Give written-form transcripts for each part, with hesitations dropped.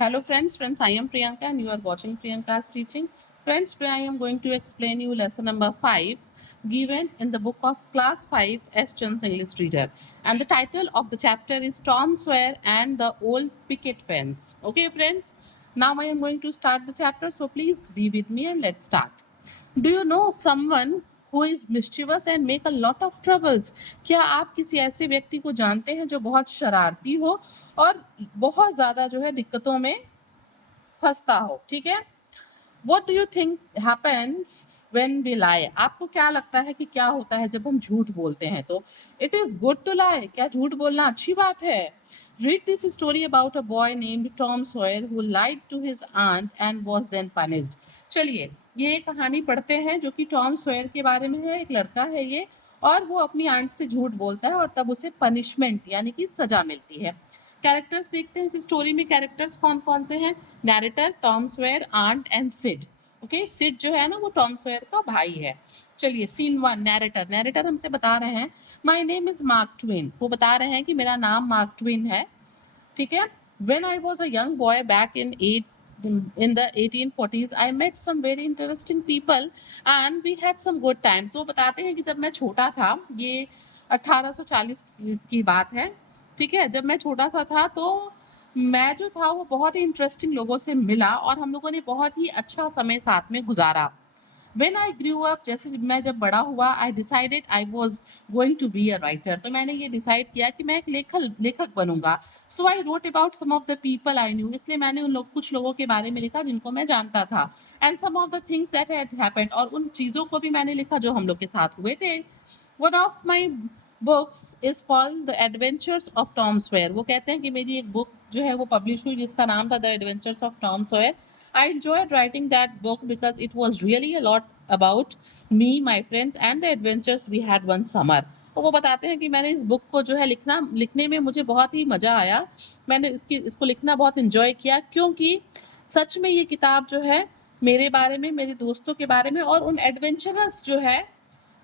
Hello friends, I am Priyanka and you are watching Priyanka's teaching. Friends, today I am going to explain you lesson number 5 given in the book of class 5 S. Chand's English Reader. And the title of the chapter is Tom Sawyer and the Old Picket Fence. Okay friends, now I am going to start the chapter, so please be with me and let's start. Do you know someone who is mischievous and make a lot of troubles? क्या आप किसी ऐसे व्यक्ति को जानते हैं जो बहुत शरारती हो और बहुत ज़्यादा जो है दिक्कतों में फंसता हो? ठीक है। What do you think happens when we lie? आपको क्या लगता है कि क्या होता है जब हम झूठ बोलते हैं? तो it is good to lie. क्या झूठ बोलना अच्छी बात है? Read this story about a boy named Tom Sawyer who lied to his aunt and was then punished. चलिए ये कहानी पढ़ते हैं जो कि टॉम सॉयर के बारे में है। एक लड़का है ये और वो अपनी आंट से झूठ बोलता है और तब उसे पनिशमेंट यानी कि सजा मिलती है। कैरेक्टर्स देखते हैं इस स्टोरी में। कैरेक्टर्स कौन कौन से हैं? Narrator, Tom Sawyer, aunt and Sid. Okay, Sid जो है ना वो टॉम सॉयर का भाई है। चलिए सीन 1, नैरेटर। नैरेटर हमसे बता रहे हैं my name is mark Twain. वो बता रहे हैं कि मेरा नाम मार्क ट्वेन है। ठीक है। When I was a young boy back in the 1840s, I met some very interesting people and we had some good times. वो बताते हैं कि जब मैं छोटा था, ये 1840 की बात है। ठीक है। जब मैं छोटा सा था तो मैं जो था वो बहुत ही इंटरेस्टिंग लोगों से मिला और हम लोगों ने बहुत ही अच्छा समय साथ में गुजारा। When I grew up, जैसे मैं जब बड़ा हुआ, I decided I was going to be a writer. तो मैंने ये डिसाइड किया कि मैं एक लेखक बनूंगा। So I wrote about some of the people I knew. इसलिए मैंने कुछ लोगों के बारे में लिखा जिनको मैं जानता था। And some of the things that had happened. और उन चीज़ों को भी मैंने लिखा जो हम लोग के साथ हुए थे। One of my books is called The Adventures of Tom Sawyer. वो कहते हैं कि मेरी एक बुक जो है वो पब्लिश हुई जिसका नाम था The Adventures of Tom Sawyer. I enjoyed writing that book because it was really a lot about me, my friends and the adventures we had one summer. और वो बताते हैं कि मैंने इस बुक को जो है लिखने में मुझे बहुत ही मज़ा आया। मैंने इसको लिखना बहुत इन्जॉय किया क्योंकि सच में ये किताब जो है मेरे बारे में, मेरे दोस्तों के बारे में और उन एडवेंचरस जो है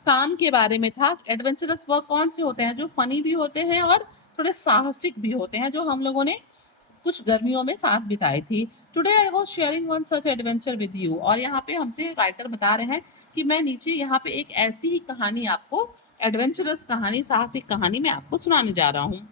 काम के बारे में था। एडवेंचरस वर्क कौन से होते हैं? जो फनी भी होते हैं और थोड़े साहसिक भी होते हैं, जो हम लोगों ने कुछ गर्मियों में साथ बिताई थी। Today I was sharing one such adventure with you. और यहाँ पे हमसे राइटर बता रहे हैं कि मैं नीचे यहाँ पे एक ऐसी ही कहानी आपको, एडवेंचरस कहानी, साहसिक कहानी मैं आपको सुनाने जा रहा हूँ।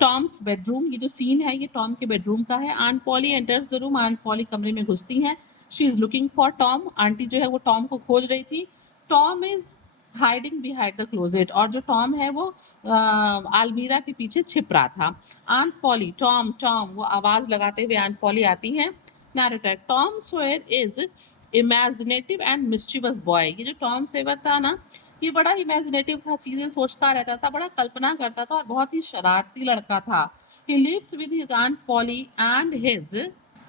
Tom's bedroom. ये जो सीन है ये टॉम के बेडरूम का है। Aunt Polly enters the room. Aunt Polly कमरे में घुसती हैं। She is looking for Tom. Aunty जो है वो टॉम को खोज रही थी। Tom is hiding behind the closet. और जो टॉम है वो आलमीरा के पीछे छिप रहा था। आंट पॉली, टॉम टॉम, वो आवाज लगाते हुए आंट पॉली आती हैं। Narrator, Tom Sawyer is imaginative and mischievous boy. ये जो टॉम सॉयर था ना ये बड़ा इमेजिनेटिव था, चीजें सोचता रहता था, बड़ा कल्पना करता था और बहुत ही शरारती लड़का था। He lives with his aunt Polly and his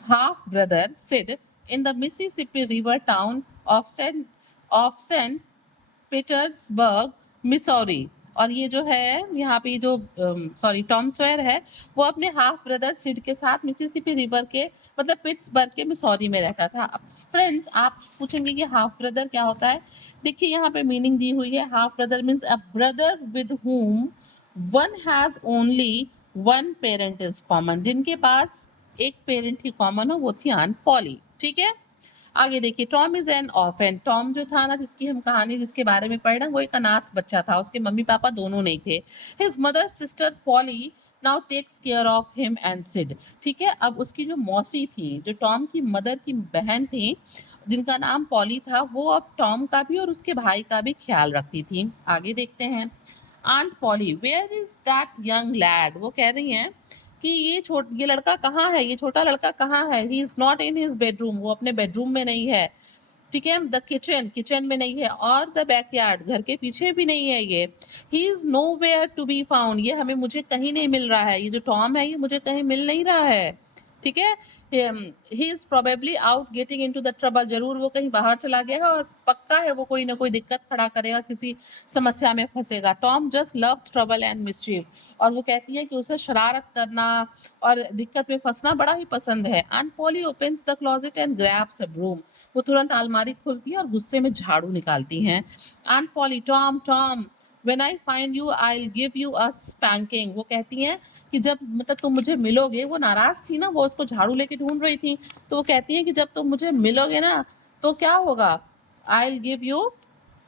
half brother Sid in the Mississippi River town of St. Petersburg, Missouri. और ये जो है यहाँ पे जो टॉम सॉयर है वो अपने हाफ ब्रदर सिड के साथ मिसिसिपी रिवर के मतलब पिट्सबर्ग के मिसौरी में रहता था। फ्रेंड्स, आप पूछेंगे कि हाफ ब्रदर क्या होता है? देखिए यहाँ पे मीनिंग दी हुई है। Half brother means a brother with whom one has only one parent is common. जिनके पास एक पेरेंट ही कॉमन हो वो थी आंट पॉली। ठीक है। आगे देखिए, Tom is an orphan. Tom जो था ना जिसकी हम कहानी जिसके बारे में पढ़ रहे हैं वो एक अनाथ बच्चा था। उसके मम्मी पापा दोनों नहीं थे। His mother sister Polly now takes care of him and Sid. ठीक है। अब उसकी जो मौसी थी, जो टॉम की मदर की बहन थी जिनका नाम पॉली था, वो अब टॉम का भी और उसके भाई का भी ख्याल रखती थी। आगे देखते हैं। Aunt Polly, where is that young lad. वो कह रही हैं कि ये लड़का कहाँ है, ये छोटा लड़का कहाँ है? He is not in his bedroom. वो अपने बेडरूम में नहीं है। ठीक है। द किचन में नहीं है और द बैकयार्ड, घर के पीछे भी नहीं है ये। He is nowhere to be found. ये मुझे कहीं नहीं मिल रहा है। ये जो टॉम है ये मुझे कहीं मिल नहीं रहा है। ठीक है। He is probably out getting into the trouble. जरूर वो कहीं बाहर चला गया है और पक्का है वो कोई ना कोई दिक्कत खड़ा करेगा, किसी समस्या में फंसेगा। Tom just loves trouble and mischief. और वो कहती है कि उसे शरारत करना और दिक्कत में फंसना बड़ा ही पसंद है। And Polly opens the closet and grabs a broom. वो तुरंत अलमारी खोलती है और गुस्से में झाड़ू निकालती हैं। And poly, Tom Tom, When I find you, I'll give you a spanking. वो कहती हैं कि जब मतलब तुम मुझे मिलोगे, वो नाराज थी ना, वो उसको झाड़ू लेके ढूंढ रही थी, तो वो कहती है कि जब तुम मुझे मिलोगे ना तो क्या होगा, I'll give you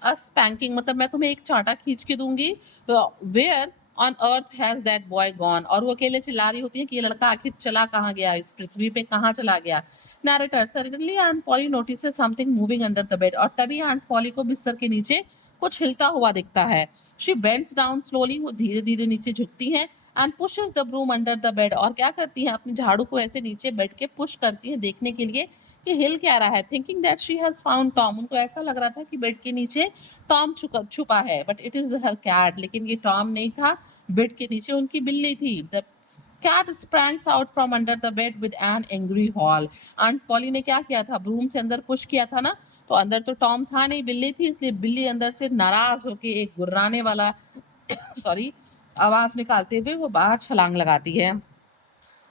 a spanking, मतलब मैं तुम्हें एक चांटा खींच के दूंगी। Where on earth has that boy gone? और वो अकेले चिल्ला रही होती है कि ये लड़का आखिर चला कहाँ गया, इस पृथ्वी पे कहाँ चला गया। Narrator, suddenly Aunt Polly notices something moving under the bed, और तभी Aunt Polly को बिस्तर के नीचे कुछ हिलता हुआ दिखता है। She bends down slowly, वो धीरे धीरे नीचे झुकती है, and pushes the broom under the bed, और क्या करती है, अपनी झाड़ू को ऐसे नीचे बेड के पुश करती है देखने के लिए कि हिल क्या रहा है। Thinking that she has found Tom, उनको ऐसा लग रहा था कि बेड के नीचे टॉम छुपा है, but it is her cat, लेकिन ये टॉम नहीं था, बेड के नीचे उनकी बिल्ली थी। The cat springs out from under the bed with an angry howl. Aunt Polly ने क्या किया था, ब्रूम से अंदर पुश किया था ना, तो अंदर तो टॉम था नहीं, बिल्ली थी, इसलिए बिल्ली अंदर से नाराज होके एक गुर्राने वाला सॉरी आवाज निकालते हुए वो बाहर छलांग लगाती है।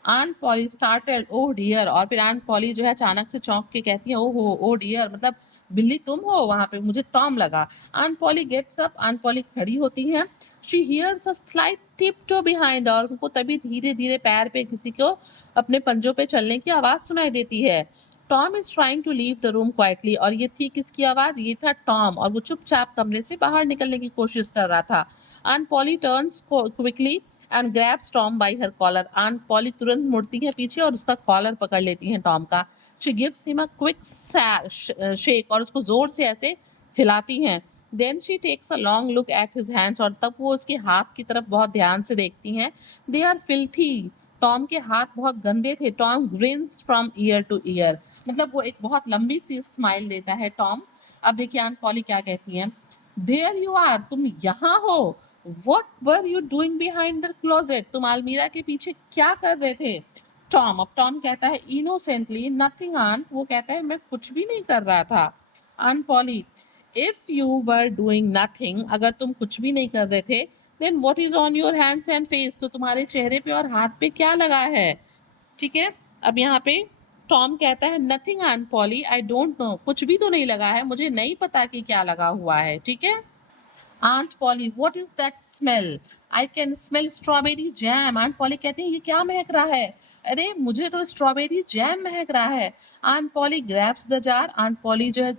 Aunt Polly started oh dear, और फिर आंट पॉली जो है अचानक से चौंक के कहती है ओहो ओ डियर, मतलब बिल्ली तुम हो, वहां पे मुझे टॉम लगा। Aunt Polly gets up, aunt Polly खड़ी होती हैं। She hears a slight tiptoe behind, और उनको तभी धीरे धीरे पैर पे किसी को अपने पंजों पे चलने की आवाज सुनाई देती है। Tom is trying to leave the room quietly, और ये थी किसकी आवाज, ये था टॉम, और वो चुपचाप कमरे से बाहर निकलने की कोशिश कर रहा था। Aunt Polly turns quickly and grabs Tom by her collar, aunt Polly तुरंत मुड़ती है पीछे और उसका कॉलर पकड़ लेती है टॉम का। She gives him a quick shake, और उसको जोर से ऐसे हिलाती हैं। Then she takes a long look at his hands, और तब वो उसके हाथ की तरफ बहुत ध्यान से देखती हैं। दे आर फिल्थी, टॉम के हाथ बहुत गंदे थे। Tom greens from ear to year, मतलब वो एक बहुत लंबी सी स्माइल देता है टॉम। अब देखिए आंट पॉली क्या कहती हैं, देयर यू आर, तुम यहाँ हो। What were you doing behind the closet? तुम अलमीरा के पीछे क्या कर रहे थे? टॉम, अब टॉम कहता है इनोसेंटली नथिंग आंट, वो कहता है मैं कुछ भी नहीं कर रहा था। Aunt Polly, if you were doing nothing, अगर तुम कुछ भी नहीं कर रहे थे, then what is on your hands and face, तो तुम्हारे चेहरे पे और हाथ पे क्या लगा है। ठीक है, अब यहाँ पे टॉम कहता है nothing aunt Polly, I don't know, कुछ भी तो नहीं लगा है, मुझे नहीं पता कि क्या लगा हुआ है। ठीक है। Aunt Polly, what is that smell, I can smell strawberry jam. Aunt Polly कहती है ये क्या महक रहा है, अरे मुझे तो स्ट्रॉबेरी जैम महक रहा है। Aunt Polly grabs the jar, aunt Polly जो है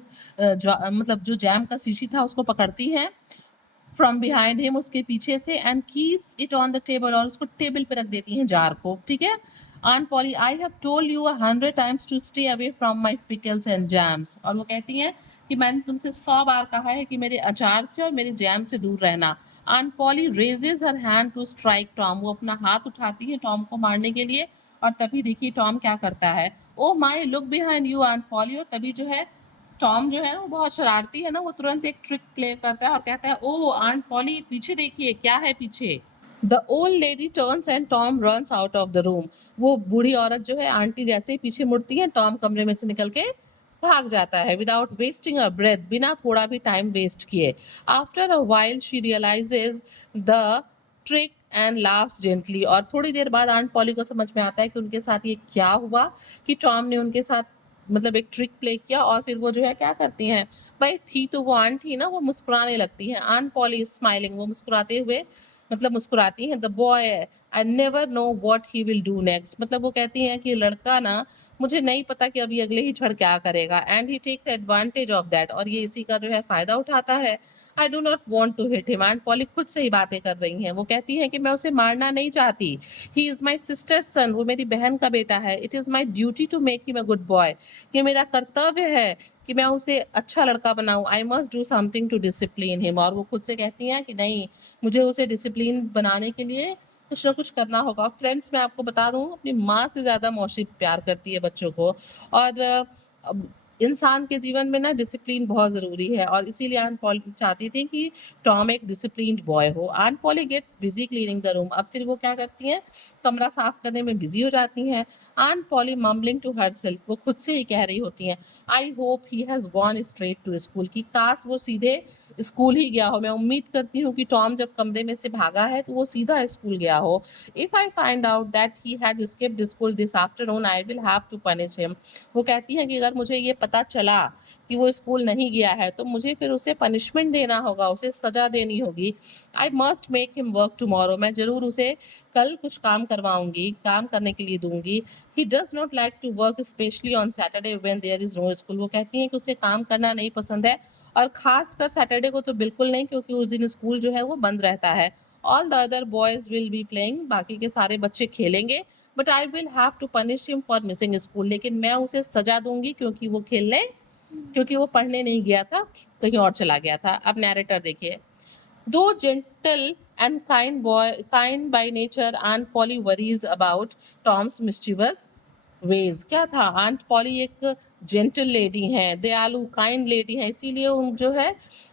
मतलब जो जैम का शीशी था उसको पकड़ती है फ्रॉम बिहाइंड हिम, उसके पीछे से, and keeps it on the table, और उसको टेबल पे रख देती हैं जार को। ठीक है। Aunt Polly, I have told you 100 times to stay away from my pickles and jams, और वो कहती हैं कि मैंने तुमसे 100 बार कहा है कि मेरे अचार से और मेरे जैम से दूर रहना। Aunt Polly raises her hand to strike Tom, वो अपना हाथ उठाती है टॉम को मारने के लिए, और तभी देखिए टॉम क्या करता है, oh my look behind you aunt Polly, और तभी जो है टॉम जो है ना वो बहुत शरारती है ना, वो तुरंत एक ट्रिक प्ले करता है और कहता है ओ आंट पॉली पीछे देखिए क्या है पीछे। The old lady turns and Tom runs out of the room, वो बूढ़ी औरत जो है आंटी जैसे ही पीछे मुड़ती है, टॉम कमरे में से निकल के भाग जाता है विदाउट वेस्टिंग अ ब्रेथ, बिना थोड़ा भी टाइम वेस्ट किए। After a while she realises the trick and laughs gently, और थोड़ी देर बाद आंट पॉली को समझ में आता है कि उनके साथ ये क्या हुआ, कि टॉम ने उनके साथ मतलब एक ट्रिक प्ले किया, और फिर वो जो है क्या करती हैं, भाई थी तो वो आंट थी ना, वो मुस्कुराने लगती है। आंट पॉली स्माइलिंग, वो मुस्कुराते हुए मतलब मुस्कुराती हैं। The boy, I never know what he will do next, मतलब वो कहती हैं कि लड़का ना, मुझे नहीं पता कि अभी अगले ही क्षण क्या करेगा, and he takes advantage of that, और ये इसी का जो है फायदा उठाता है। I do not want to hit him, and Polly खुद से ही बातें कर रही हैं, वो कहती हैं कि मैं उसे मारना नहीं चाहती। ही इज माई सिस्टर सन, वो मेरी बहन का बेटा है। It is my duty to make him a good boy, ये मेरा कर्तव्य है कि मैं उसे अच्छा लड़का बनाऊं। I must do something to discipline him, और वो खुद से कहती हैं कि नहीं, मुझे उसे डिसिप्लिन बनाने के लिए कुछ ना कुछ करना होगा। फ्रेंड्स, मैं आपको बता दूं, अपनी माँ से ज़्यादा मौसी प्यार करती है बच्चों को, और इंसान के जीवन में ना डिसिप्लिन बहुत ज़रूरी है, और इसीलिए आंट पॉली चाहती थी कि टॉम एक डिसिप्लिन्ड बॉय हो। Aunt Polly gets busy cleaning the room, अब फिर वो क्या करती हैं, कमरा साफ करने में बिजी हो जाती हैं। Aunt Polly mumbling to herself, वो खुद से ही कह रही होती हैं, I hope he has gone straight to school, कि काश वो सीधे स्कूल ही गया हो। मैं उम्मीद करती हूँ कि टॉम जब कमरे में से भागा है तो वो सीधा स्कूल गया हो। If I find out that he had escaped school this afternoon, I will have to punish him, वो कहती हैं कि अगर मुझे ये पता चला कि वो स्कूल नहीं गया है तो मुझे फिर उसे पनिशमेंट देना होगा, उसे सजा देनी होगी। I must make him work tomorrow, मैं ज़रूर उसे कल कुछ काम करवाऊंगी, काम करने के लिए दूंगी। He does not like to work specially on Saturday when there is no school, वो कहती हैं कि उसे काम करना नहीं पसंद है और खासकर सैटरडे को तो बिल्कुल नहीं, क्योंकि उस दिन स्कूल जो है वो बंद रहता है। All the other boys will be playing, बाकी के सारे बच्चे खेलेंगे, but I will have to punish him for missing school, लेकिन मैं उसे सजा दूंगी क्योंकि वो पढ़ने नहीं गया था, कहीं और चला गया था। अब नैरेटर देखिए। Though gentle and kind by nature, aunt Polly worries about Tom's mischievous ways. क्या था, आंट पॉली एक जेंटल लेडी हैं, दयालु काइंड लेडी हैं, इसीलिए उन जो है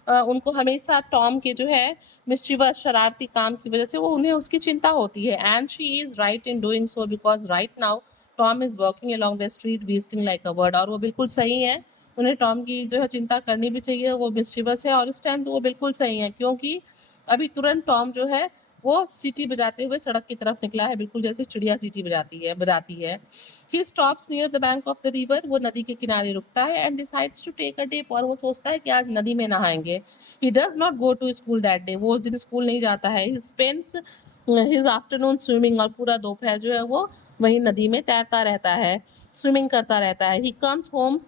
उनको हमेशा टॉम के जो है मिस्chievous शरारती काम की वजह से वो उन्हें उसकी चिंता होती है। And she is right in doing so because right now Tom is walking along the street visiting like a bird, और वो बिल्कुल सही है, उन्हें टॉम की जो है चिंता करनी भी चाहिए, वो मिस्chievous है और इस टाइम तो वो बिल्कुल सही है, क्योंकि अभी तुरंत टॉम जो है वो सीटी बजाते हुए सड़क की तरफ निकला है, बिल्कुल जैसे चिड़िया सीटी बजाती है। He stops near the bank of the river, वो नदी के किनारे रुकता है, and decides to take a dip, और वो सोचता है कि आज नदी में नहाएंगे। He does not go to school that day, वो उस दिन स्कूल नहीं जाता है। He spends his afternoon swimming, और पूरा दोपहर जो है वो वहीं नदी में तैरता रहता है, स्विमिंग करता रहता है। He comes home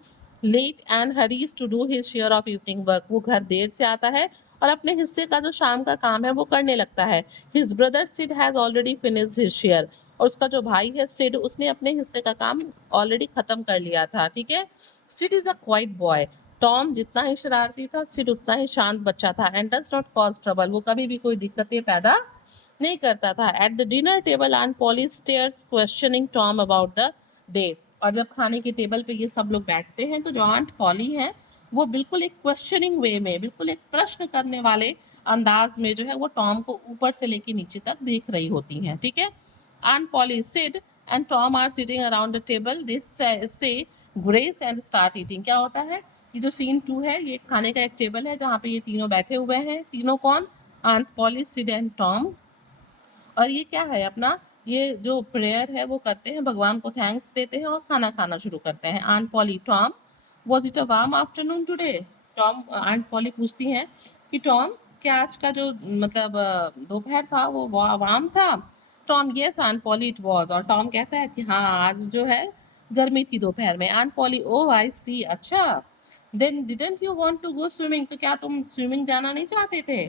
late and hurries to do his share of evening work, वो घर देर से आता है और अपने हिस्से का जो शाम का काम है वो करने लगता है। His brother Sid has already finished his share, और उसका जो भाई है सिड, उसने अपने हिस्से का काम ऑलरेडी खत्म कर लिया था। ठीक है। Sid is a quiet boy, Tom जितना ही शरारती था सिड उतना ही शांत बच्चा था। And does not cause trouble, वो कभी भी कोई दिक्कतें पैदा नहीं करता था। At the dinner table aunt Polly stares questioning Tom about the day, और जब खाने के टेबल पे ये सब लोग बैठते हैं तो जो आंट पॉली है वो बिल्कुल एक क्वेश्चनिंग वे में, बिल्कुल एक प्रश्न करने वाले अंदाज में जो है वो टॉम को ऊपर से लेके नीचे तक देख रही होती हैं। ठीक है। Aunt Polly, Sid and Tom are sitting around the table. They say grace and start eating. क्या होता है, ये जो सीन 2 है ये खाने का एक टेबल है जहाँ पे ये तीनों बैठे हुए हैं। तीनों कौन, aunt Polly, Sid and Tom, और ये क्या है अपना, ये जो प्रेयर है वो करते हैं, भगवान को थैंक्स देते हैं और खाना खाना शुरू करते हैं। Aunt Polly, Tom was it a warm afternoon today, Tom aunt Polly पूछती हैं कि टॉम क्या आज का जो मतलब दोपहर था वो वार्म था। Tom yes aunt Polly it was, और टॉम कहता है कि हाँ आज जो है गर्मी थी दोपहर में। Aunt poly oh I see, अच्छा then didn't you want to go swimming, तो क्या तुम स्विमिंग जाना नहीं चाहते थे,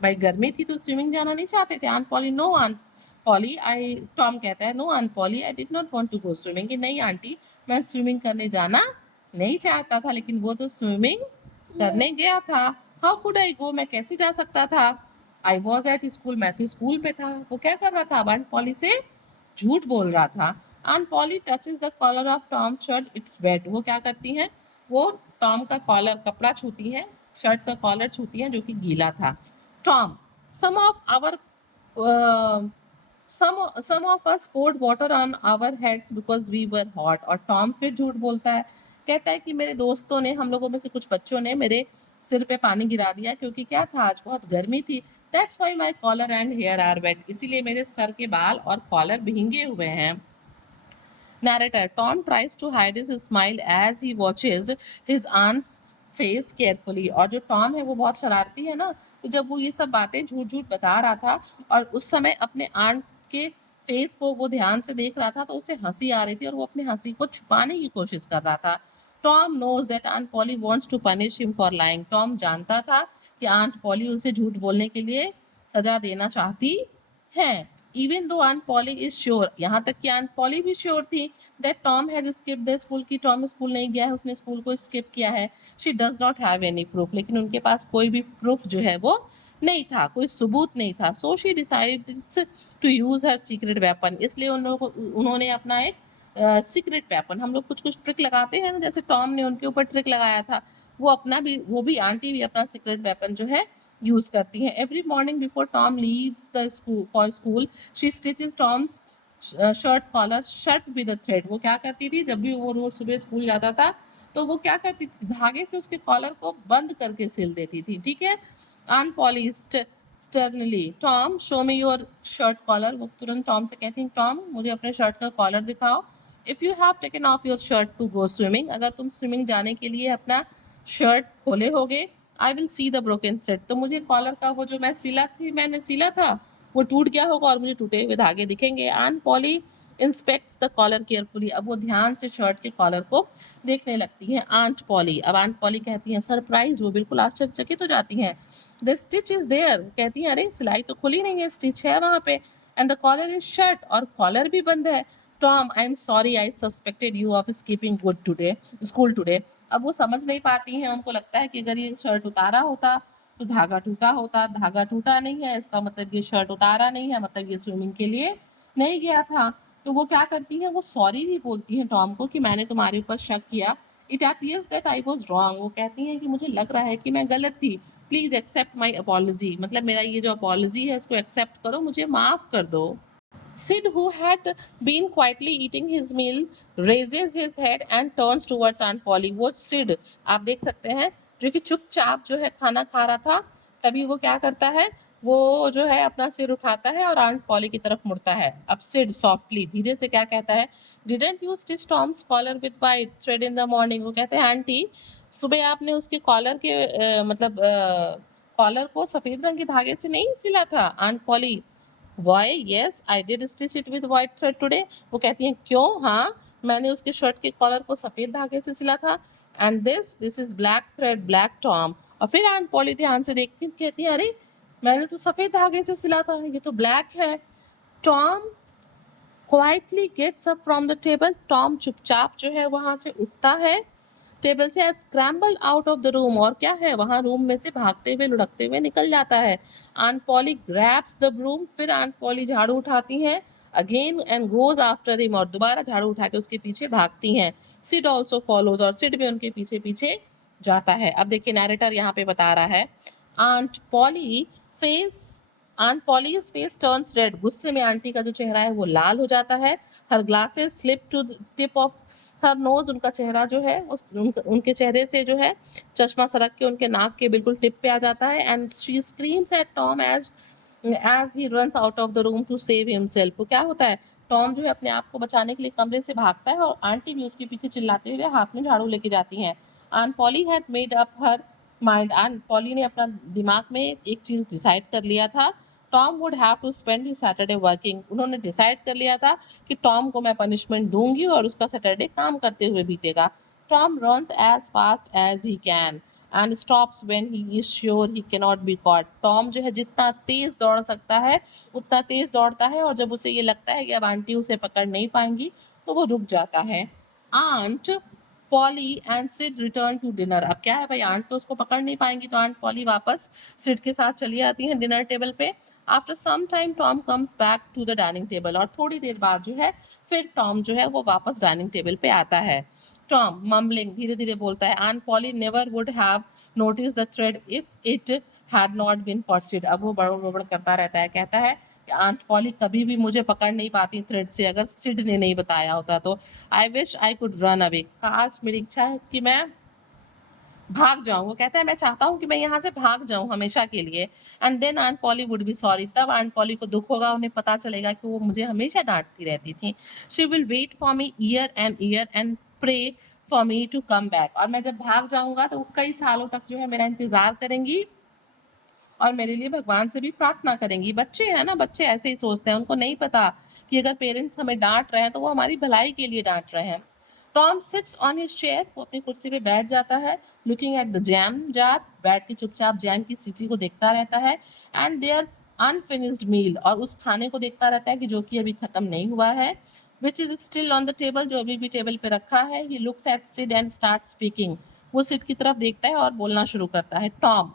भाई गर्मी थी तो स्विमिंग जाना नहीं चाहते थे। Aunt Polly no aunt Polly I, Tom कहता है no aunt Polly I did not want to go swimming, कि नहीं आंटी मैं स्विमिंग करने जाना नहीं चाहता था, लेकिन वो तो स्विमिंग करने गया था। हाउ कुड आई गो, मैं कैसे जा सकता था। आई वॉज एट स्कूल, मैं तो स्कूल पे था। वो क्या कर रहा था, आंट पॉली से झूठ बोल रहा था। Aunt Polly touches the collar of Tom shirt, it's wet, वो क्या करती हैं, वो टॉम का कॉलर कपड़ा छूती हैं, शर्ट का कॉलर छूती हैं जो कि गीला था। Tom some of our uh, some of us poured water on our heads because we were hot, और टॉम फिर झूठ बोलता है, कहता है कि मेरे दोस्तों ने, हम लोगों में से कुछ बच्चों ने मेरे सिर पे पानी गिरा दिया क्योंकि क्या था आज बहुत गर्मी थी। That's why my collar and hair are wet, इसीलिए मेरे सर के बाल और कॉलर भींगे हुए हैं। Narrator, Tom tries to hide his smile as he watches his aunt's face carefully, और जो टॉम है वो बहुत शरारती है ना, तो जब वो ये सब बातें झूठ झूठ बता रहा था और उस समय अपने आंट के फेस को वो ध्यान से देख रहा था तो उसे हंसी आ रही थी और वो अपने हंसी को छुपाने की कोशिश कर रहा था। Tom knows that aunt Polly wants to punish him for lying, Tom जानता था कि आंट पॉली उसे झूठ बोलने के लिए सजा देना चाहती है। Even though aunt poly is sure, यहाँ तक कि आंट पॉली भी श्योर थी that Tom has skipped the school, की टॉम स्कूल नहीं गया है, उसने स्कूल को स्किप किया है। She does not have any proof, लेकिन उनके पास कोई भी प्रूफ जो है वो नहीं था, कोई सबूत नहीं था। So she decides to use her secret weapon, इसलिए उन्होंने अपना एक सीक्रेट वेपन, हम लोग कुछ कुछ ट्रिक लगाते हैं ना, जैसे टॉम ने उनके ऊपर ट्रिक लगाया था, वो भी आंटी भी अपना सीक्रेट वेपन जो है यूज करती हैं। Every morning before Tom leaves the school for school she stitches Tom's shirt collar shirt with a thread, वो क्या करती थी जब भी वो रोज सुबह स्कूल जाता था तो वो क्या करती थी, धागे से उसके कॉलर को बंद करके सिल देती थी। ठीक है। Aunt Polly sternly, Tom show me your shirt collar, वो तुरंत टॉम से कहती हैं टॉम मुझे अपने शर्ट का कॉलर दिखाओ। If you have taken off your shirt to go swimming, अगर तुम स्विमिंग जाने के लिए अपना शर्ट खोले होगे, I will see the broken thread, तो मुझे कॉलर का वो जो मैंने सिला था वो टूट गया होगा और मुझे टूटे हुए धागे दिखेंगे। Aunt Polly inspects the collar carefully, अब वो ध्यान से शर्ट के कॉलर को देखने लगती हैं आंट पॉली। अब आंट पॉली कहती हैं सरप्राइज, वो बिल्कुल आश्चर्यचकित हो जाती हैं। द स्टिच इज देयर, कहती हैं अरे सिलाई तो खुली नहीं है, स्टिच है वहाँ पे। And the collar is shut, और कॉलर भी बंद है। Tom, I am sorry, I suspected you of skipping good today school today. अब वो समझ नहीं पाती हैं, उनको लगता है कि अगर ये शर्ट उतारा होता तो धागा टूटा होता, धागा टूटा नहीं है, इसका मतलब ये शर्ट उतारा नहीं है, मतलब ये स्विमिंग के लिए नहीं गया था। तो वो क्या करती हैं, वो सॉरी भी बोलती हैं टॉम को कि मैंने तुम्हारे ऊपर शक किया। It appears that I was wrong, वो कहती हैं कि मुझे लग रहा है कि मैं गलत थी। प्लीज एक्सेप्ट माई अपॉलॉजी, मतलब मेरा ये जो अपॉलॉजी है इसको एक्सेप्ट करो, मुझे माफ कर दो। Sid, who had been quietly eating his meal, raises his head and turns towards Aunt Polly. वो Sid, आप देख सकते हैं, जो कि चुपचाप जो है खाना खा रहा था, तभी वो क्या करता है, वो जो है अपना सिर उठाता है और आंट पॉली की तरफ मुड़ता है। अब सिड सॉफ्टली धीरे से क्या कहता है, didn't you stitch Tom's collar with white thread in the morning, वो कहते हैं आंटी सुबह आपने उसके कॉलर के मतलब कॉलर को सफेद रंग के धागे से नहीं सिला था। Aunt Polly, why yes I did stitch it with white thread today, वो कहती हैं क्यों, हाँ मैंने उसके शर्ट के कॉलर को सफ़ेद धागे से सिला था। And this is black thread black Tom, और फिर आंट पॉली ध्यान से देखती कहती है अरे मैंने तो सफ़ेद धागे से सिला था, ये तो ब्लैक है। Tom quietly gets up from the table, Tom चुपचाप जो है वहाँ से उठता है टेबल से, scramble out of the room, और क्या है वहाँ रूम में से भागते हुए लुढ़कते हुए निकल जाता है। Aunt Polly grabs the broom, फिर आंट पॉली झाड़ू उठाती हैं again and goes after him, और दोबारा झाड़ू उठा के उसके पीछे भागती हैं। सिड ऑल्सो फॉलोज, और सिड भी उनके पीछे पीछे जाता है। अब देखिए नैरेटर यहाँ पे बता रहा है, aunt Polly face aunt Polly's face turns red, गुस्से में आंटी का जो चेहरा है वो लाल हो जाता है। Her glasses slip to tip of her nose, उनका चेहरा जो है उनके चेहरे से जो है चश्मा सरक के उनके नाक के बिल्कुल टिप पे आ जाता है। And she screams at Tom as he runs out of the room to save himself, वो क्या होता है, टॉम जो है अपने आप को बचाने के लिए कमरे से भागता है और आंटी भी उसके पीछे चिल्लाते हुए हाथ में झाड़ू लेके जाती हैं। And poly had made up her mind, and poly ने अपना दिमाग में एक चीज़ डिसाइड कर लिया था, Tom would have to spend he Saturday working, उन्होंने डिसाइड कर लिया था कि टॉम को मैं पनिशमेंट दूंगी और उसका सैटरडे काम करते हुए बीतेगा। Tom runs as fast as he can and stops when he is sure he can not be caught, Tom जो है जितना तेज दौड़ सकता है उतना तेज दौड़ता है, और जब उसे ये लगता है कि अब आंटी उसे पकड़ नहीं पाएंगी तो वो रुक जाता है। Aunt Polly and Sid return to dinner, अब क्या है भाई, आंट तो उसको पकड़ नहीं पाएंगी तो आंट पॉली वापस सिड के साथ चली आती हैं डिनर टेबल पे। After some time Tom comes back to the dining table, और थोड़ी देर बाद जो है फिर टॉम जो है वो वापस डाइनिंग टेबल पे आता है। टॉम मम्बलिंग धीरे धीरे बोलता है, aunt Polly never would have notice the thread if it had not been for Sid, अब वो बड़बड़ बड़बड़ करता रहता है, कहता है कि आंट पॉली कभी भी मुझे पकड़ नहीं पाती थ्रेड से अगर सिड ने नहीं बताया होता तो। I wish I could run away, काश मेरी इच्छा है कि मैं भाग जाऊं, वो कहता है मैं चाहता हूं कि मैं यहाँ से भाग जाऊं हमेशा के लिए। And then aunt Polly would be sorry, तब आंट पॉली को दुख होगा, उन्हें पता चलेगा कि वो मुझे हमेशा डांटती रहती थी। She will wait for me here and pray for me to come back, और मैं जब भाग जाऊंगा तो वो कई सालों तक जो है मेरा इंतजार करेंगी और मेरे लिए भगवान से भी प्रार्थना करेंगी। बच्चे हैं ना, बच्चे ऐसे ही सोचते हैं, उनको नहीं पता कि अगर पेरेंट्स हमें डांट रहे हैं तो वो हमारी भलाई के लिए डांट रहे हैं। Tom sits on his chair, वो अपनी कुर्सी पे बैठ जाता है, looking at the jam jar, बैठ के चुपचाप जैम की शीशी को देखता रहता है, एंड देयर अनफिनिश्ड मील, और उस खाने को देखता रहता है कि जो कि अभी खत्म नहीं हुआ है, which is still on the table, जो अभी भी टेबल पे रखा है। He looks at Sid and start speaking, वो सिड की तरफ देखता है और बोलना शुरू करता है। Tom,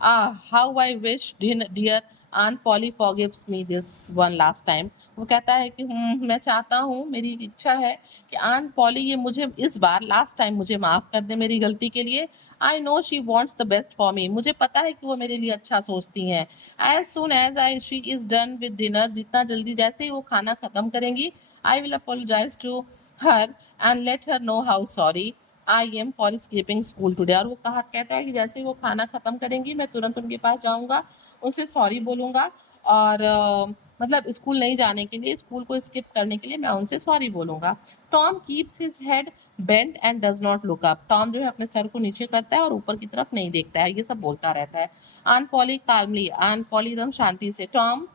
how I wish dear Aunt Polly forgives me this one last time. वो कहता है कि मैं चाहता हूँ, मेरी इच्छा है कि आंट पॉली ये मुझे इस बार लास्ट टाइम मुझे माफ़ कर दे मेरी गलती के लिए। I know she wants the best for me, मुझे पता है कि वो मेरे लिए अच्छा सोचती हैं। As soon as I she is done with dinner, जितना जल्दी जैसे ही वो खाना ख़त्म करेंगी, I will apologize to her and let her know how sorry I am for skipping school today, और वो कहता है कि जैसे ही वो खाना ख़त्म करेंगी मैं तुरंत उनके पास जाऊँगा, उनसे सॉरी बोलूँगा और मतलब स्कूल नहीं जाने के लिए, स्कूल को स्किप करने के लिए मैं उनसे सॉरी बोलूंगा। Tom keeps his head bend and does not look up. Tom जो है अपने सर को नीचे करता है और ऊपर की तरफ नहीं देखता है, ये सब बोलता रहता है। Aunt Polly calmly, aunt Polly एकदम शांति से, Tom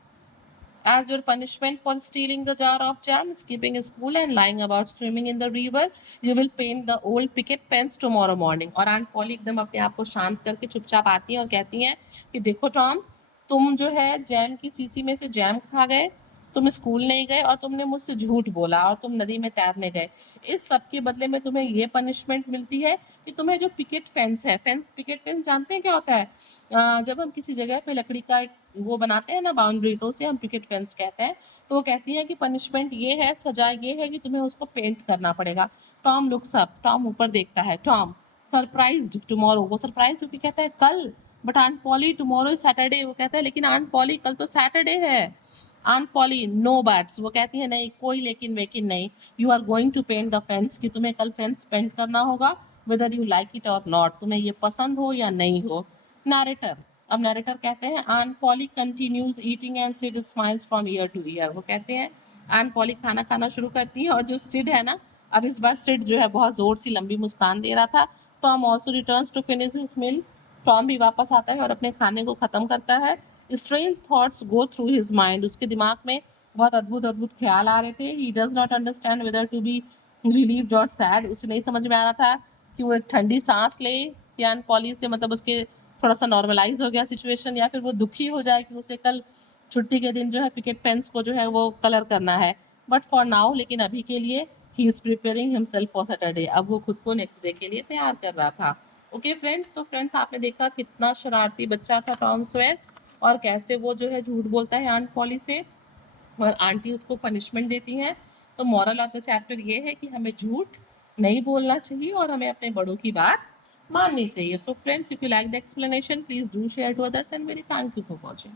as your punishment for stealing the jar of jam, skipping school and lying about swimming in the river, you will paint the old picket fence tomorrow morning। और aunt Polly एकदम अपने आप को शांत करके चुपचाप आती हैं और कहती हैं कि देखो टॉम, तुम जो है जैम की सीसी में से जैम खा गए, तुम स्कूल नहीं गए और तुमने मुझसे झूठ बोला और तुम नदी में तैरने गए। इस सब के बदले में तुम्हें ये पनिशमेंट मिलती है कि तुम्हें जो पिकेट फेंस है, पिकेट फेंस जानते हैं क्या होता है? जब हम किसी जगह पे लकड़ी का एक वो बनाते हैं ना बाउंड्री, तो उसे हम पिकेट फेंस कहते हैं। तो वो कहती है कि पनिशमेंट ये है, सजा ये है कि तुम्हें उसको पेंट करना पड़ेगा। टॉम लुक्स अप, टॉम ऊपर देखता है। टॉम सरप्राइज्ड टुमारो, वो सरप्राइज होकर कहता है कल। But aunt Polly tomorrow is Saturday, वो कहता है लेकिन आंट पॉली कल तो सैटरडे है। आंट पॉली नो बट्स, वो कहती है नहीं कोई लेकिन वेकिन नहीं। You are going to paint the fence, कि तुम्हें कल फेंस पेंट करना होगा, whether you like it or not, तुम्हें ये पसंद हो या नहीं हो। नैरेटर, अब नैरेटर कहते हैं aunt Polly continues eating and Sid smiles from ear to ear. वो कहते हैं आंट पॉली खाना खाना शुरू करती है और जो सिड है ना, अब इस बार सिड जो है बहुत जोर सी लंबी मुस्कान दे रहा था। Tom also returns to finish his meal, Tom भी वापस आता है और अपने खाने को खत्म करता है। Strange thoughts go through his mind, उसके दिमाग में बहुत अद्भुत अद्भुत ख्याल आ रहे थे। He does not understand whether to be relieved or sad, उसे नहीं समझ में आ रहा था कि वो एक ठंडी सांस ले या पॉली से मतलब उसके थोड़ा सा नॉर्मलाइज हो गया सिचुएशन, या फिर वो दुखी हो जाए कि उसे कल छुट्टी के दिन जो है पिकेट फेंस को जो है वो कलर करना है। बट फॉर नाउ, लेकिन अभी के लिए, he is preparing himself for Saturday, अब वो खुद को नेक्स्ट डे के लिए तैयार कर रहा था। ओके फ्रेंड्स, तो फ्रेंड्स आपने देखा कितना शरारती बच्चा था टॉम सॉयर, और कैसे वो जो है झूठ बोलता है आंट पॉली से और आंटी उसको पनिशमेंट देती हैं। तो मॉरल ऑफ द चैप्टर ये है कि हमें झूठ नहीं बोलना चाहिए और हमें अपने बड़ों की बात माननी चाहिए। So friends, if you like the explanation, please do share to others and very thank you for watching.